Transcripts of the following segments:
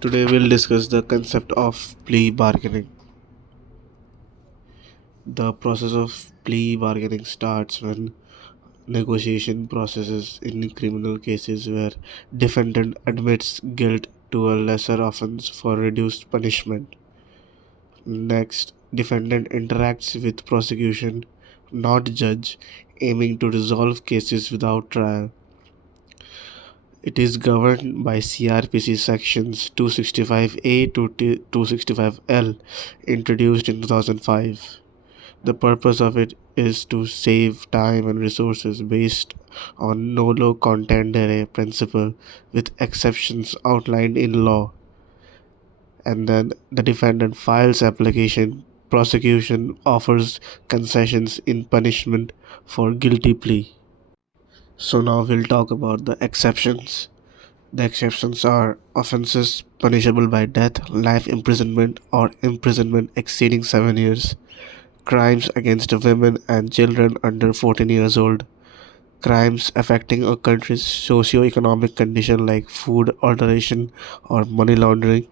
Today we'll discuss the concept of plea bargaining. The process of plea bargaining starts when negotiation processes in criminal cases where defendant admits guilt to a lesser offense for reduced punishment. Next, defendant interacts with prosecution, not judge, aiming to resolve cases without trial. It is governed by CrPC sections 265A to 265L, introduced in 2005. The purpose of it is to save time and resources based on nolo contendere principle with exceptions outlined in law. And then the defendant files application, prosecution offers concessions in punishment for guilty plea. So now we'll talk about the exceptions. The exceptions are offenses punishable by death, life imprisonment, or imprisonment exceeding 7 years, crimes against women and children under 14 years old, crimes affecting a country's socio-economic condition like food alteration or money laundering,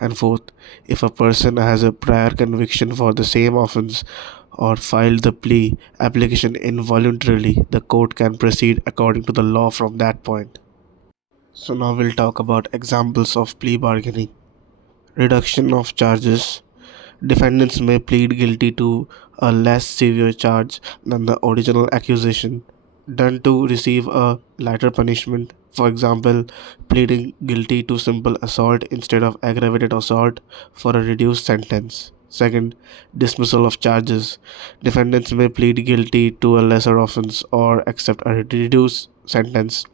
and fourth, if a person has a prior conviction for the same offense or filed the plea application involuntarily, the court can proceed according to the law from that point. So now we'll talk about examples of plea bargaining. Reduction of charges. Defendants may plead guilty to a less severe charge than the original accusation, done to receive a lighter punishment. For example, pleading guilty to simple assault instead of aggravated assault for a reduced sentence. Second, dismissal of charges. Defendants may plead guilty to a lesser offense or accept a reduced sentence.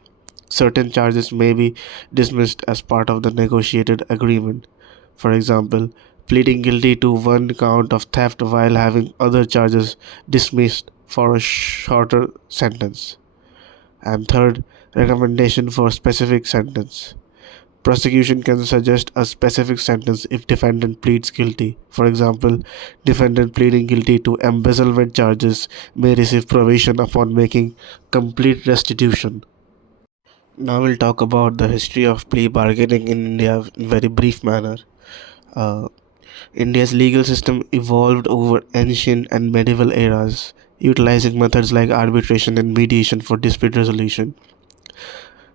Certain charges may be dismissed as part of the negotiated agreement. For example, pleading guilty to one count of theft while having other charges dismissed for a shorter sentence. And third, recommendation for specific sentence. Prosecution can suggest a specific sentence if defendant pleads guilty. For example, defendant pleading guilty to embezzlement charges may receive probation upon making complete restitution. Now we'll talk about the history of plea bargaining in India in very brief manner. Uh, India's legal system evolved over ancient and medieval eras, utilizing methods like arbitration and mediation for dispute resolution.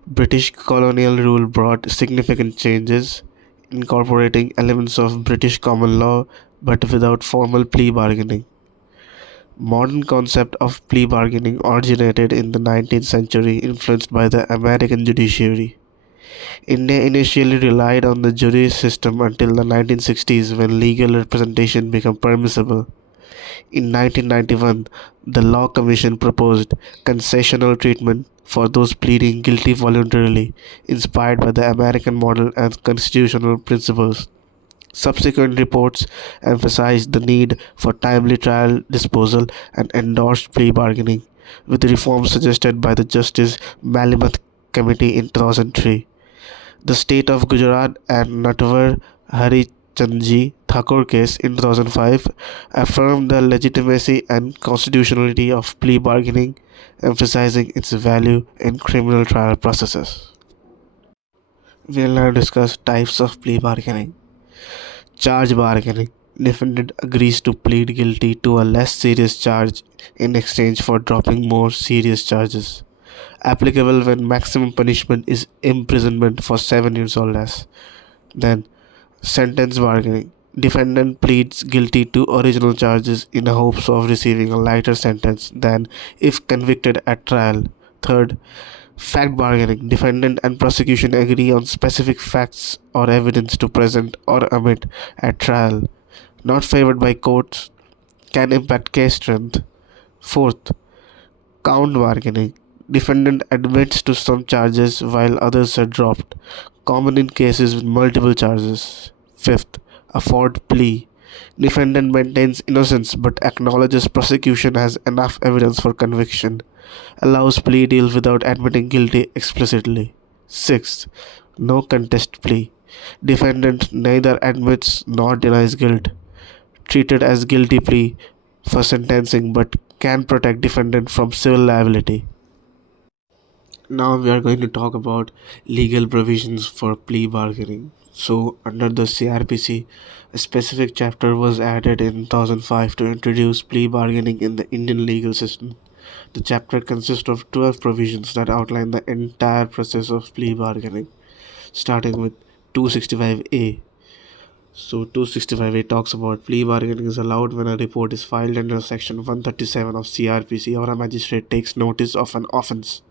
British colonial rule brought significant changes, incorporating elements of British common law but without formal plea bargaining. Modern concept of plea bargaining originated in the 19th century, influenced by the American judiciary. India initially relied on the jury system until the 1960s when legal representation became permissible. In 1991, the Law Commission proposed concessional treatment for those pleading guilty voluntarily, inspired by the American model and constitutional principles. Subsequent reports emphasized the need for timely trial disposal and endorsed plea bargaining, with reforms suggested by the Justice Malamuth Committee in 2003. The state of Gujarat and Natwar Harichandji Thakur case in 2005 affirmed the legitimacy and constitutionality of plea bargaining, emphasizing its value in criminal trial processes. We will now discuss types of plea bargaining. Charge bargaining. Defendant agrees to plead guilty to a less serious charge in exchange for dropping more serious charges. Applicable when maximum punishment is imprisonment for 7 years or less. Then, sentence bargaining. Defendant pleads guilty to original charges in hopes of receiving a lighter sentence than if convicted at trial. Third, fact bargaining. Defendant and prosecution agree on specific facts or evidence to present or omit at trial, not favored by courts, can impact case strength. Fourth, count bargaining. Defendant admits to some charges while others are dropped, common in cases with multiple charges. Fifth, afford plea. Defendant maintains innocence but acknowledges prosecution has enough evidence for conviction, allows plea deal without admitting guilty explicitly. Sixth, no contest plea. Defendant neither admits nor denies guilt, treated as guilty plea for sentencing but can protect defendant from civil liability. Now we are going to talk about legal provisions for plea bargaining. So, under the CrPC, a specific chapter was added in 2005 to introduce plea bargaining in the Indian legal system. The chapter consists of 12 provisions that outline the entire process of plea bargaining, starting with 265A. So, 265A talks about plea bargaining is allowed when a report is filed under Section 137 of CrPC or a magistrate takes notice of an offence.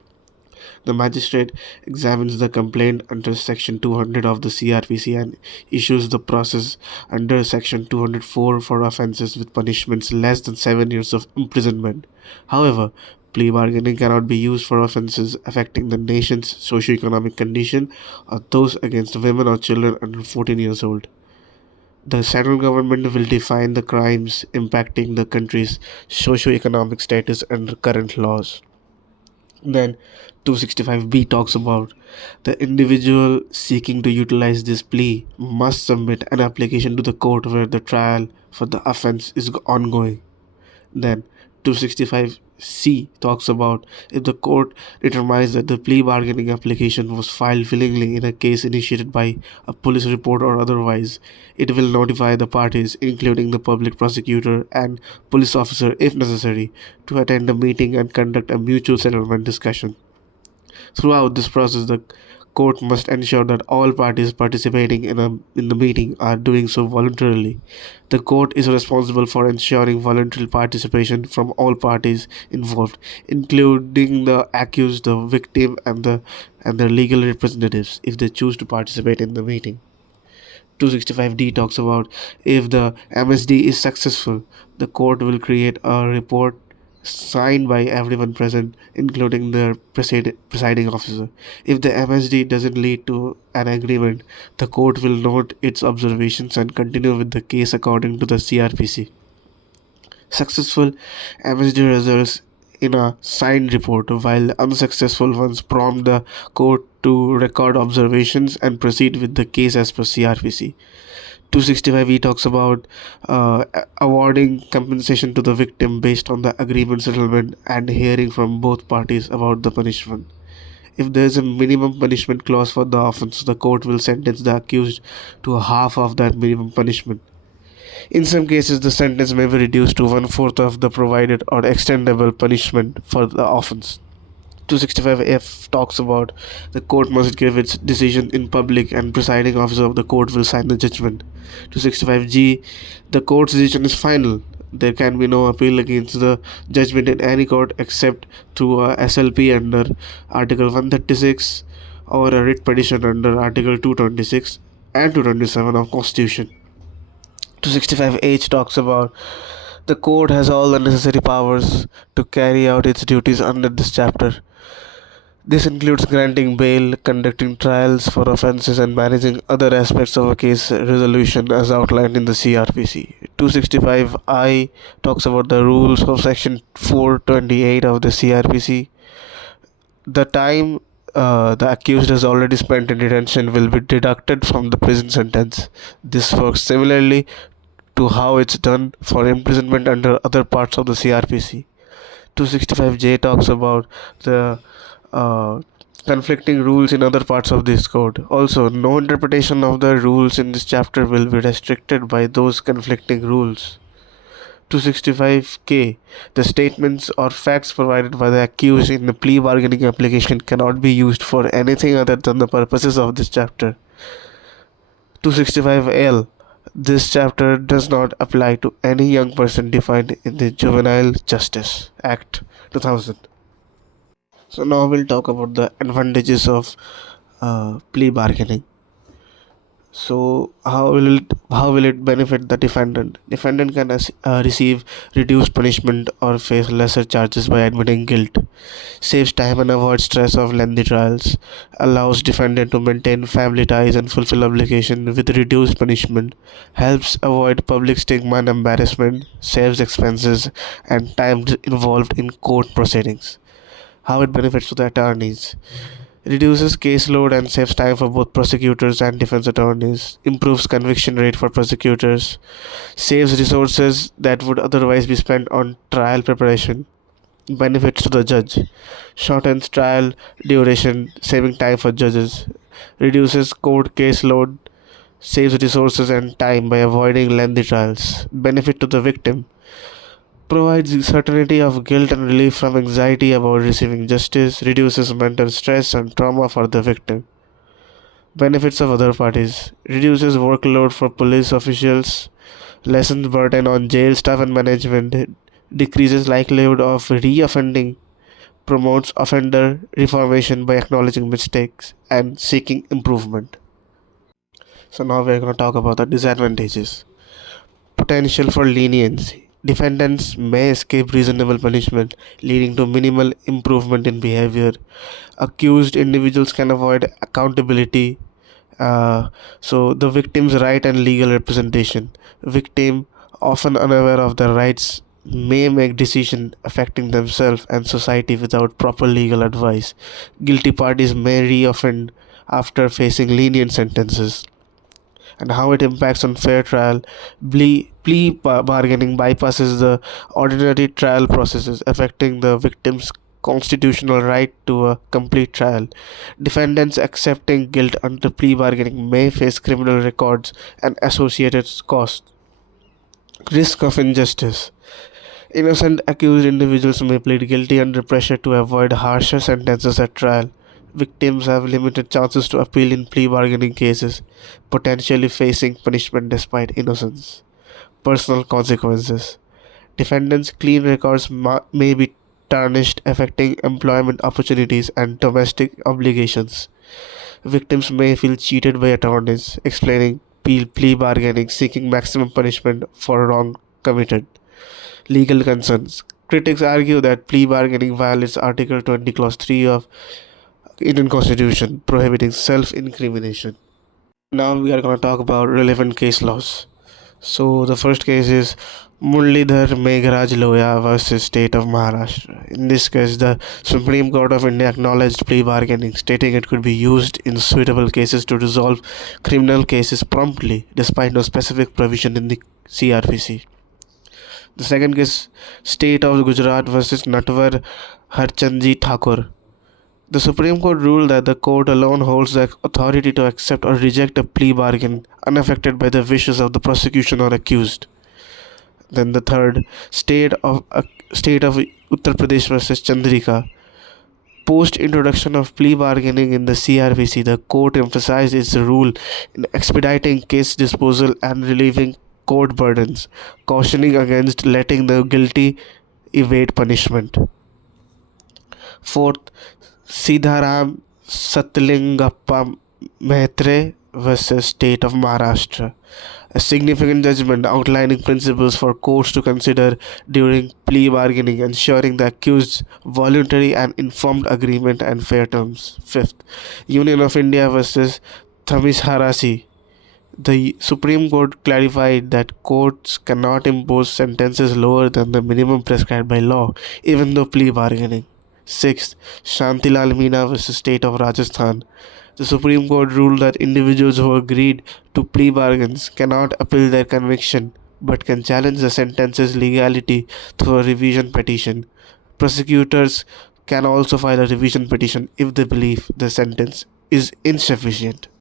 The magistrate examines the complaint under Section 200 of the CrPC and issues the process under Section 204 for offences with punishments less than 7 years of imprisonment. However, plea bargaining cannot be used for offences affecting the nation's socio-economic condition or those against women or children under 14 years old. The central government will define the crimes impacting the country's socio-economic status under current laws. Then 265B talks about the individual seeking to utilize this plea must submit an application to the court where the trial for the offense is ongoing. Then 265C talks about if the court determines that the plea bargaining application was filed willingly in a case initiated by a police report or otherwise, it will notify the parties, including the public prosecutor and police officer if necessary, to attend a meeting and conduct a mutual settlement discussion. Throughout this process, the court must ensure that all parties participating in the meeting are doing so voluntarily. The court is responsible for ensuring voluntary participation from all parties involved, including the accused, the victim, and their legal representatives, if they choose to participate in the meeting. 265D talks about if the MSD is successful, the court will create a report signed by everyone present, including the presiding officer. If the MSD doesn't lead to an agreement, the court will note its observations and continue with the case according to the CrPC. Successful MSD results in a signed report, while unsuccessful ones prompt the court to record observations and proceed with the case as per CrPC. 265 talks about awarding compensation to the victim based on the agreement settlement and hearing from both parties about the punishment. If there is a minimum punishment clause for the offense, the court will sentence the accused to half of that minimum punishment. In some cases, the sentence may be reduced to one-fourth of the provided or extendable punishment for the offense. 265F talks about the court must give its decision in public and presiding officer of the court will sign the judgment. 265G, the court's decision is final. There can be no appeal against the judgment in any court except through a SLP under Article 136 or a writ petition under Article 226 and 227 of Constitution. 265H talks about the court has all the necessary powers to carry out its duties under this chapter. This includes granting bail, conducting trials for offences, and managing other aspects of a case resolution as outlined in the CrPC. 265I talks about the rules of Section 428 of the CrPC. The time the accused has already spent in detention will be deducted from the prison sentence. This works similarly to how it's done for imprisonment under other parts of the CrPC. 265J talks about the conflicting rules in other parts of this code. Also, no interpretation of the rules in this chapter will be restricted by those conflicting rules. 265K. The statements or facts provided by the accused in the plea bargaining application cannot be used for anything other than the purposes of this chapter. 265L. This chapter does not apply to any young person defined in the Juvenile Justice Act 2000. So now we'll talk about the advantages of plea bargaining. So how will it benefit the defendant? Defendant can receive reduced punishment or face lesser charges by admitting guilt. Saves time and avoids stress of lengthy trials. Allows defendant to maintain family ties and fulfill obligation with reduced punishment. Helps avoid public stigma and embarrassment. Saves expenses and time involved in court proceedings. How it benefits to the attorneys. Reduces caseload and saves time for both prosecutors and defense attorneys. Improves conviction rate for prosecutors. Saves resources that would otherwise be spent on trial preparation. Benefits to the judge: shortens trial duration, saving time for judges, reduces court caseload, saves resources and time by avoiding lengthy trials. Benefit to the victim: provides certainty of guilt and relief from anxiety about receiving justice, reduces mental stress and trauma for the victim. Benefits of other parties: reduces workload for police officials, lessens burden on jail staff and management, decreases likelihood of reoffending, promotes offender reformation by acknowledging mistakes and seeking improvement. So now we're going to talk about the disadvantages. Potential for leniency. Defendants may escape reasonable punishment, leading to minimal improvement in behavior. Accused individuals can avoid accountability. So the victim's right and legal representation. Victim, often unaware of their rights, may make decisions affecting themselves and society without proper legal advice. Guilty parties may reoffend after facing lenient sentences. And how it impacts on fair trial. Plea bargaining bypasses the ordinary trial processes, affecting the victim's constitutional right to a complete trial. Defendants accepting guilt under plea bargaining may face criminal records and associated costs. Risk of injustice. Innocent accused individuals may plead guilty under pressure to avoid harsher sentences at trial. Victims have limited chances to appeal in plea bargaining cases, potentially facing punishment despite innocence. Personal consequences. Defendants' clean records may be tarnished, affecting employment opportunities and domestic obligations. Victims may feel cheated by attorneys, explaining plea bargaining, seeking maximum punishment for wrong committed. Legal concerns. Critics argue that plea bargaining violates Article 20, Clause 3 of Indian Constitution, prohibiting self-incrimination. Now we are going to talk about relevant case laws. So the first case is Muralidhar Meghraj Loya versus State of Maharashtra. In this case, the Supreme Court of India acknowledged plea bargaining, stating it could be used in suitable cases to resolve criminal cases promptly, despite no specific provision in the CrPC. The second case, State of Gujarat versus Natwar Harchandji Thakur. The Supreme Court ruled that the court alone holds the authority to accept or reject a plea bargain, unaffected by the wishes of the prosecution or accused. Then the third, State of Uttar Pradesh versus Chandrika. Post introduction of plea bargaining in the CrPC, the court emphasized its role in expediting case disposal and relieving court burdens, cautioning against letting the guilty evade punishment. Fourth, Siddharam Satlingappa Mehtre versus State of Maharashtra. A significant judgment outlining principles for courts to consider during plea bargaining, ensuring the accused's voluntary and informed agreement and fair terms. Fifth, Union of India versus Thamis Harasi. The Supreme Court clarified that courts cannot impose sentences lower than the minimum prescribed by law, even though plea bargaining. Sixth, Shantilal Meena versus State of Rajasthan. The Supreme Court ruled that individuals who agreed to plea bargains cannot appeal their conviction but can challenge the sentence's legality through a revision petition. Prosecutors can also file a revision petition if they believe the sentence is insufficient.